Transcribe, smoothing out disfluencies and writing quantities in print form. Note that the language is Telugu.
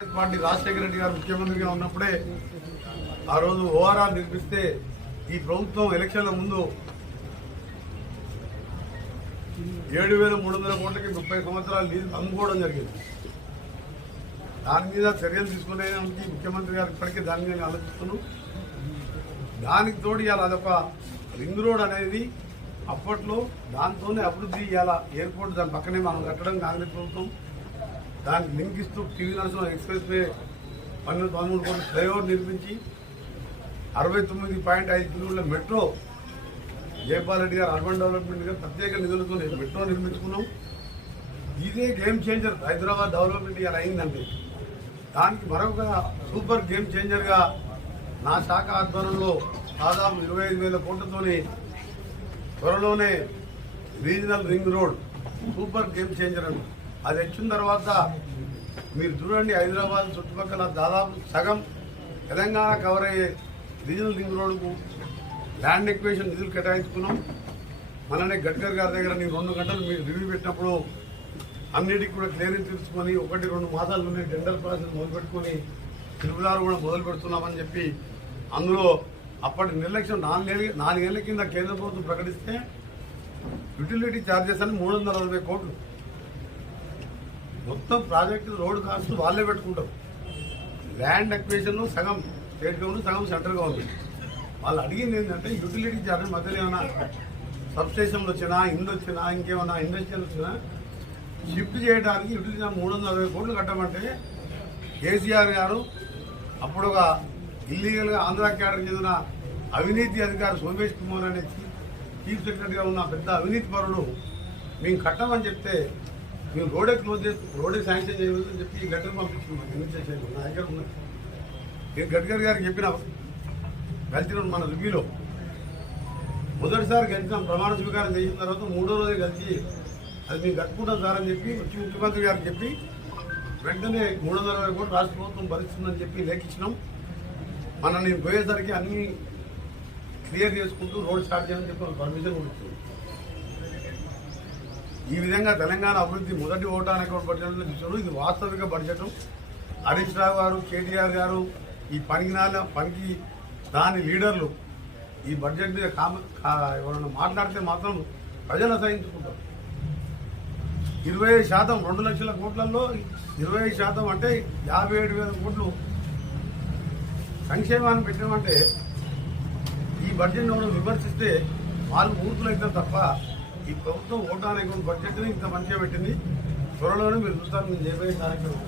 పార్టీ రాజశేఖర రెడ్డి గారు ముఖ్యమంత్రిగా ఉన్నప్పుడే ఆ రోజు ఓఆర్ఆర్ నిర్మిస్తే ఈ ప్రభుత్వం ఎలక్షన్ల ముందు 7,300 కోట్లకి 30 సంవత్సరాలు లీజు అమ్ముకోవడం జరిగింది. దాని మీద చర్యలు తీసుకునేదానికి ముఖ్యమంత్రి గారు ఇప్పటికే దాని మీద ఆలోచిస్తున్నాం. దానికి తోడు ఇవాళ అదొక రింగ్ రోడ్ అనేది అప్పట్లో దాంతోనే అభివృద్ధి ఇవాళ ఎయిర్పోర్ట్ దాని పక్కనే మనం కట్టడం కాంగ్రెస్ ప్రభుత్వం దానికి లింక్ ఇస్తూ టీవీ నరసింహ ఎక్స్ప్రెస్ వే 13 కోట్ల ఫ్లైఓవర్ నిర్మించి 69.5 కిలోమీటర్ల మెట్రో జయపాల్ రెడ్డి గారు అర్బన్ డెవలప్మెంట్ గా ప్రత్యేక నిధులతో మెట్రో నిర్మించుకున్నాం. ఇదే గేమ్ చేంజర్ హైదరాబాద్ డెవలప్మెంట్ ఇలా అయిందండి. దానికి మరొక సూపర్ గేమ్ చేంజర్ గా నా శాఖ ఆధ్వర్యంలో దాదాపు 25,000 కోట్లతోని త్వరలోనే regional ring road super game changer అండి. అది వచ్చిన తర్వాత మీరు చూడండి, హైదరాబాద్ చుట్టుపక్కల దాదాపు సగం తెలంగాణ కవర్ అయ్యే రీజనల్ రింగ్ రోడ్కు ల్యాండ్ ఎక్వేషన్ నిధులు కేటాయించుకున్నాం. మననే గడ్కర్ గారి దగ్గర నేను 2 గంటలు మీరు రివ్యూ పెట్టినప్పుడు అన్నిటికీ కూడా క్లియరెన్స్ తీసుకొని 1-2 మాసాల్లోనే టెండర్ ప్రాసెస్ మొదలుపెట్టుకుని తిరుమలారు కూడా మొదలు పెడుతున్నామని చెప్పి అందులో అప్పటి నిర్లక్ష్యం 4 ఏళ్ల కింద కేంద్ర ప్రభుత్వం ప్రకటిస్తే యుటిలిటీ ఛార్జెస్ అని 340 కోట్లు మొత్తం ప్రాజెక్టు రోడ్ కాస్ట్ వాళ్ళే పెట్టుకుంటారు. ల్యాండ్ అక్విజిషన్ సగం స్టేట్ గవర్నమెంట్ సగం సెంట్రల్ గవర్నమెంట్. వాళ్ళు అడిగింది ఏంటంటే యుటిలిటీ ఛార్జెస్ మధ్యలో ఏమైనా సబ్స్టేషన్లు వచ్చినా ఇండ్లు వచ్చినా ఇంకేమైనా ఇండస్ట్రియల్ వచ్చినా షిఫ్ట్ చేయడానికి యుటిలిటీ 340 కోట్లు కట్టమంటే కేసీఆర్ గారు అప్పుడు ఒక ఇల్లీగల్గా ఆంధ్ర క్యాడర్కి చెందిన అవినీతి అధికారి సోమేష్ కుమార్ అనే చీఫ్ సెక్రటరీగా ఉన్న పెద్ద అవినీతి పరుడు మేము కట్టమని చెప్తే మేము రోడే క్లోజ్ చేసి రోడే శాంక్షన్ చేయవద్దని చెప్పి లెటర్ పంపించుకున్నాం. నా దగ్గర ఉన్నది నేను గడ్కరీ గారికి చెప్పిన కలిసిన మన రివ్యూలో మొదటిసారి కలిసినాం. ప్రమాణ స్వీకారం చేసిన తర్వాత 3వ రోజే కలిసి అది మేము కట్టుకుంటాం సార్ అని చెప్పి వచ్చి ముఖ్యమంత్రి గారికి చెప్పి వెంటనే 340 కోట్లు రాష్ట్ర ప్రభుత్వం భరిస్తుందని చెప్పి లేఖించినాం. నేను పోయేసరికి అన్ని క్లియర్ చేసుకుంటూ రోడ్ స్టార్ట్ చేయాలని చెప్పి పర్మిషన్ కూడా ఇచ్చింది. ఈ విధంగా తెలంగాణ అభివృద్ధి మొదటి ఓటానికి బడ్జెట్ చూసారు. ఇది వాస్తవిక బడ్జెట్. హరీష్ రావు గారు, కేటీఆర్ గారు ఈ పనికి దాని లీడర్లు ఈ బడ్జెట్ మీద ఎవరైనా మాట్లాడితే మాత్రం ప్రజలు అసహించుకుంటారు. 25% 2 లక్షల కోట్లలో 25% అంటే 57,000 కోట్లు సంక్షేమాన్ని పెట్టామంటే ఈ బడ్జెట్ ఎవరు విమర్శిస్తే వాళ్ళు మూర్ఖులైతే తప్ప ఈ ప్రభుత్వం ఓటానికి బడ్జెట్ని ఇంత మంచిగా పెట్టింది. త్వరలోనే మీరు చూస్తారు మేము చేయబోయే కార్యక్రమం.